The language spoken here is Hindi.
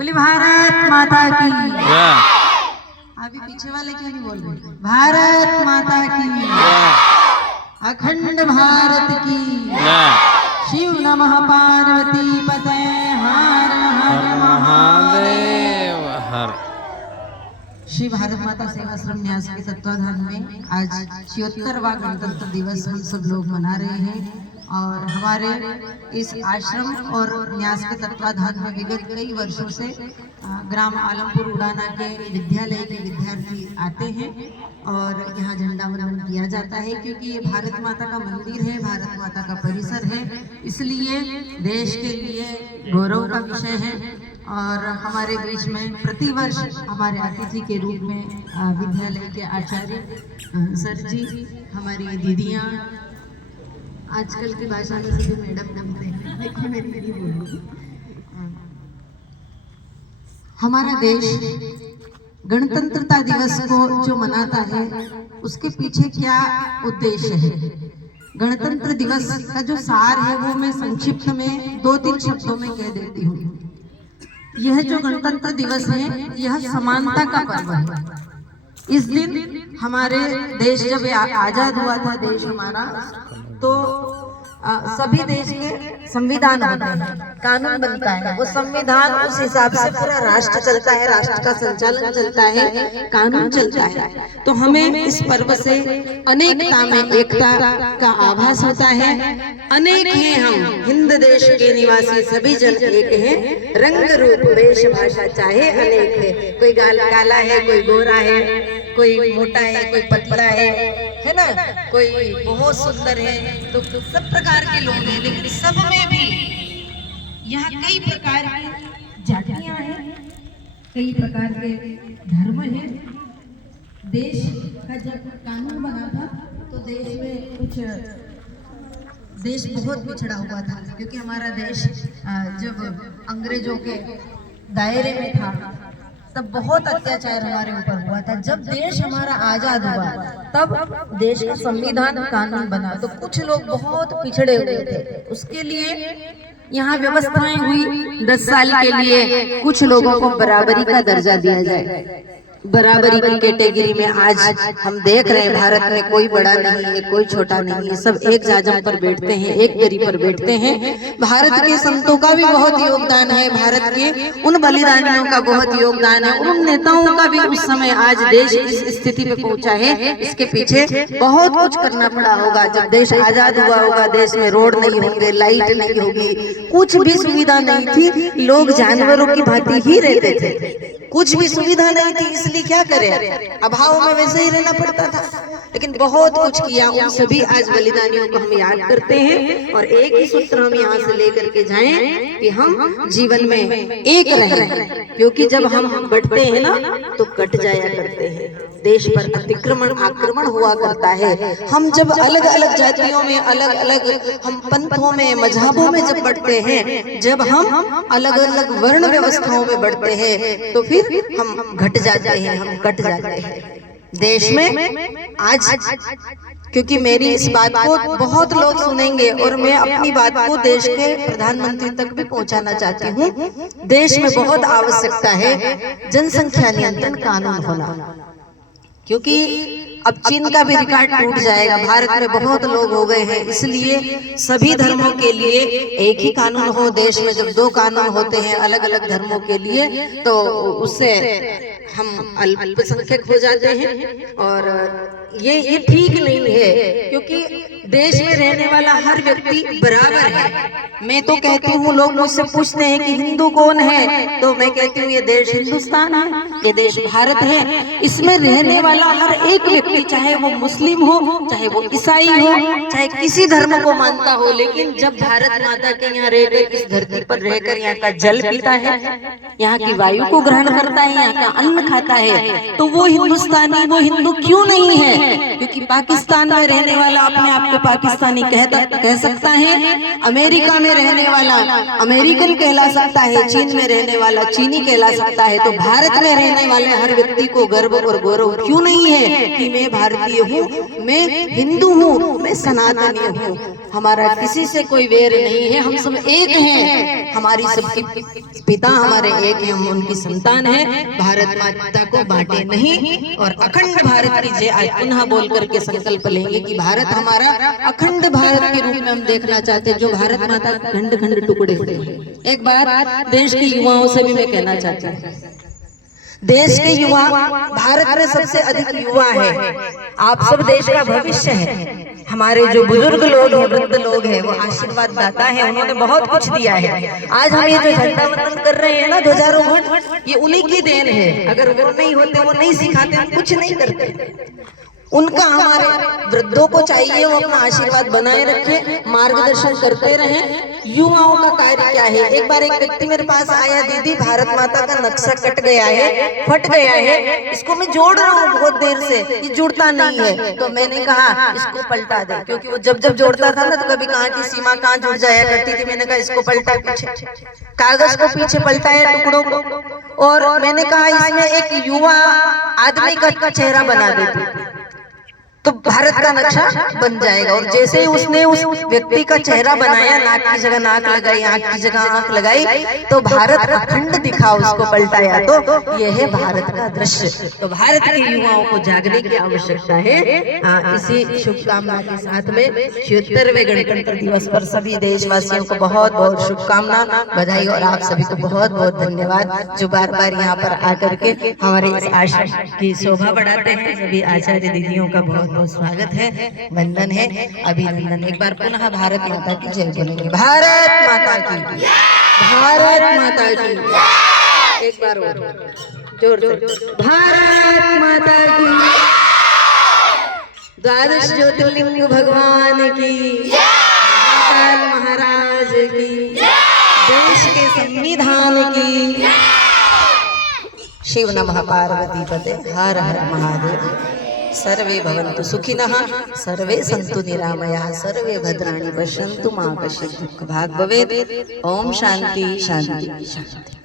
बोली भारत माता की। अभी पीछे वाले क्यों नहीं बोल रहे? भारत माता की, अखंड भारत की, शिव नमः पार्वती पते, हर हर महादेव हर। श्री भारत माता सेवाश्रम न्यास के तत्वाधान में आज 76वां गणतंत्र दिवस हम सब लोग मना रहे हैं और हमारे इस आश्रम और न्यास के तत्वाधान में विगत कई वर्षों से ग्राम आलमपुर उड़ाना के विद्यालय के विद्यार्थी आते हैं और यहाँ झंडा वंदन किया जाता है, क्योंकि ये भारत माता का मंदिर है, भारत माता का परिसर है, इसलिए देश के लिए गौरव का विषय है। और हमारे बीच में प्रतिवर्ष हमारे अतिथि के रूप में विद्यालय के आचार्य सर जी, हमारी दीदियाँ, आजकल की भाषा में सभी मैडम बनते हैं, लेकिन मैं नहीं बोलूँगी। हमारा देश गणतंत्रता दिवस को जो मनाता है उसके पीछे क्या उद्देश्य है? गणतंत्र दिवस का जो सार है वो मैं संक्षिप्त में 2-3 शब्दों में कह देती हूँ। यह जो गणतंत्र दिवस है यह समानता का पर्व है। इस दिन हमारे देश जब आजाद हुआ था, देश हमारा, तो सभी देश के संविधान होते हैं, कानून बनता है, वो संविधान उस हिसाब से पूरा राष्ट्र चलता है, राष्ट्र का संचालन चलता है, कानून चलता है। तो हमें इस पर्व से अनेकता में एकता का आभास होता है। अनेक हैं हम हिंद देश के निवासी, सभी जन एक हैं, रंग रूप वेश भाषा चाहे अनेक है। कोई काला है, कोई गोरा है, कोई मोटा है, कोई पतला है ना, कोई बहुत सुंदर है, तो सब प्रकार के लोग हैं, लेकिन सब में भी यहाँ कई प्रकार की जातियां हैं, कई प्रकार के धर्म हैं। देश का जब कानून बना था तो देश बहुत पिछड़ा हुआ था, क्योंकि हमारा देश जब अंग्रेजों के दायरे में था तब बहुत अत्याचार हमारे ऊपर हुआ था। जब देश हमारा आजाद हुआ तब देश का संविधान कानून बना, तो कुछ लोग बहुत पिछड़े हुए थे, उसके लिए यहाँ व्यवस्थाएं हुई 10 साल के लिए कुछ लोगों को बराबरी का दर्जा दिया जाए। बराबरी की कैटेगरी में आज हम देख रहे हैं भारत में कोई बड़ा नहीं है, कोई छोटा नहीं है, सब एक जाजम पर बैठते हैं, एक दरी पर बैठते हैं। भारत के संतों का भी बहुत योगदान है, भारत के उन बलिदानियों का बहुत योगदान है, उन नेताओं का भी उस समय आज देश इस स्थिति पे पहुंचा है, इसके पीछे बहुत कुछ करना पड़ा होगा। जब देश आजाद हुआ होगा, देश में रोड नहीं होंगे, लाइट नहीं होगी, कुछ भी सुविधा नहीं थी, लोग जानवरों की भांति ही रहते थे, कुछ भी सुविधा नहीं थी, इसलिए क्या करें, अभाव में वैसे ही रहना पड़ता था। लेकिन बहुत कुछ किया, उन सभी आज बलिदानियों को हम याद करते हैं और एक ही सूत्र हम यहाँ से लेकर के जाएं कि हम जीवन में एक रहें, क्योंकि जब हम बढ़ते हैं ना तो कट जाया करते हैं, देश पर अतिक्रमण आक्रमण हुआ करता है। हम जब अलग अलग जातियों में, अलग अलग हम पंथों में, मजहबों में जब बढ़ते हैं, जब हम अलग अलग वर्ण व्यवस्थाओं में बढ़ते हैं तो फिर हम घट जाते हैं, हम कट जाते हैं देश में। आज क्योंकि मेरी इस बात को बहुत लोग सुनेंगे और मैं अपनी बात को देश के प्रधानमंत्री तक भी पहुंचाना चाहती हूँ। देश में बहुत आवश्यकता है जनसंख्या नियंत्रण कानून होना, क्योंकि अब चीन का भी रिकॉर्ड टूट जाएगा। भारत में बहुत लोग हो गए हैं, इसलिए सभी धर्मों के लिए एक ही कानून हो। देश में जब 2 कानून होते हैं अलग अलग धर्मों के लिए तो उससे हम अल्पसंख्यक हो जाते हैं और ये ठीक नहीं है, क्योंकि देश में रहने वाला हर व्यक्ति बराबर है। मैं तो कहती हूँ, लोग मुझसे पूछते हैं कि हिंदू कौन है, तो मैं कहती हूँ ये देश हिंदुस्तान है, ये देश भारत है। इसमें रहने वाला हर एक व्यक्ति, चाहे वो मुस्लिम हो, चाहे वो ईसाई हो, चाहे किसी धर्म को मानता हो, लेकिन जब भारत माता के यहाँ रहकर, इस धरती पर रहकर यहाँ का जल पीता है, यहाँ की वायु को ग्रहण करता है, यहाँ का अन्न खाता है, तो वो हिंदुस्तानी, वो हिंदू क्यों नहीं है? क्योंकि पाकिस्तान में रहने वाला अपने आप को पाकिस्तानी कह सकता है, अमेरिका में रहने वाला अमेरिकन कहला सकता है, चीन में रहने वाला चीनी कहला सकता है, तो भारत में रहने वाले हर व्यक्ति को गर्व और गौरव क्यों नहीं है कि मैं भारतीय हूँ, मैं हिंदू हूँ, मैं सनातनी हूँ। हमारा किसी से कोई वेर नहीं है, हम सब एक हैं, हमारी सबके पिता हमारे एक हैं, हम उनकी संतान हैं। भारत माता को बांटे नहीं और अखंड भारत की जय आज पुनः बोल करके संकल्प लेंगे कि भारत हमारा अखंड भारत के रूप में हम देखना चाहते हैं, जो भारत माता खंड खंड टुकड़े हुए हैं। एक बात देश के युवाओं से भी मैं कहना चाहती हूँ, देश के युवा, भारत में सबसे अधिक युवा है, आप सब देश का भविष्य है। हमारे जो बुजुर्ग लोग हैं, वृद्ध लोग हैं, वो आशीर्वाद दाता है, उन्होंने बहुत कुछ दिया है। आज हम ये जो झंडा वंदन कर रहे हैं ना, ध्वजारोहण, ये उन्हीं की देन है। अगर वो नहीं होते, वो नहीं सिखाते, हम कुछ नहीं करते। उनका हमारे वृद्धों को चाहिए वो अपना आशीर्वाद बनाए रखे, मार्गदर्शन करते रहें। युवाओं का कार्य क्या है? एक बार एक व्यक्ति मेरे पास आया, दीदी भारत माता का नक्शा कट गया है, फट गया है, इसको मैं जोड़ रहा हूँ बहुत देर से, ये जुड़ता नहीं है। तो मैंने कहा इसको पलटा दे, क्योंकि वो जब जब जोड़ता था ना तो कभी कहाँ की सीमा कहाँ जुड़ जाया करती थी। मैंने कहा इसको पलटा, पीछे कागज को पीछे पलटाया टुकड़ों को, और मैंने कहा इसमें एक युवा आदमी का चेहरा बना देती तो भारत का नक्शा बन जाएगा। और जैसे ही उसने उस व्यक्ति का चेहरा बनाया, नाक की जगह नाक लगाई, आंख की जगह आंख लगाई, तो भारत अखंड दिखा, उसको पलटाया तो यह है भारत का दृश्य। तो भारत के युवाओं को जागने की आवश्यकता है। इसी शुभकामना के साथ में 76वें गणतंत्र दिवस पर सभी देशवासियों को बहुत बहुत शुभकामना, बधाई और आप सभी को बहुत बहुत धन्यवाद जो बार बार यहाँ पर आकर के हमारे इस आश्रम की शोभा बढ़ाते हैं। सभी आचार्य दीदियों का बहुत बहुत स्वागत है, वंदन है, अभिनंदन। एक बार पुनः भारत माता की जय बोलेंगे। भारत माता की, भारत माता की, एक बार और जोर से भारत माता की, द्वादश ज्योतिर्लिंग भगवान की, महाराज की, देश के संविधान की। शिव नमः पार्वती पते, हर हर महादेव। सर्वे भवन्तु सुखिनः, सर्वे सन्तु निरामयाः, सर्वे भद्राणि पश्यन्तु मा कश्चित् दुःखभाग् भवेत्। ओम शांति शांति शांति।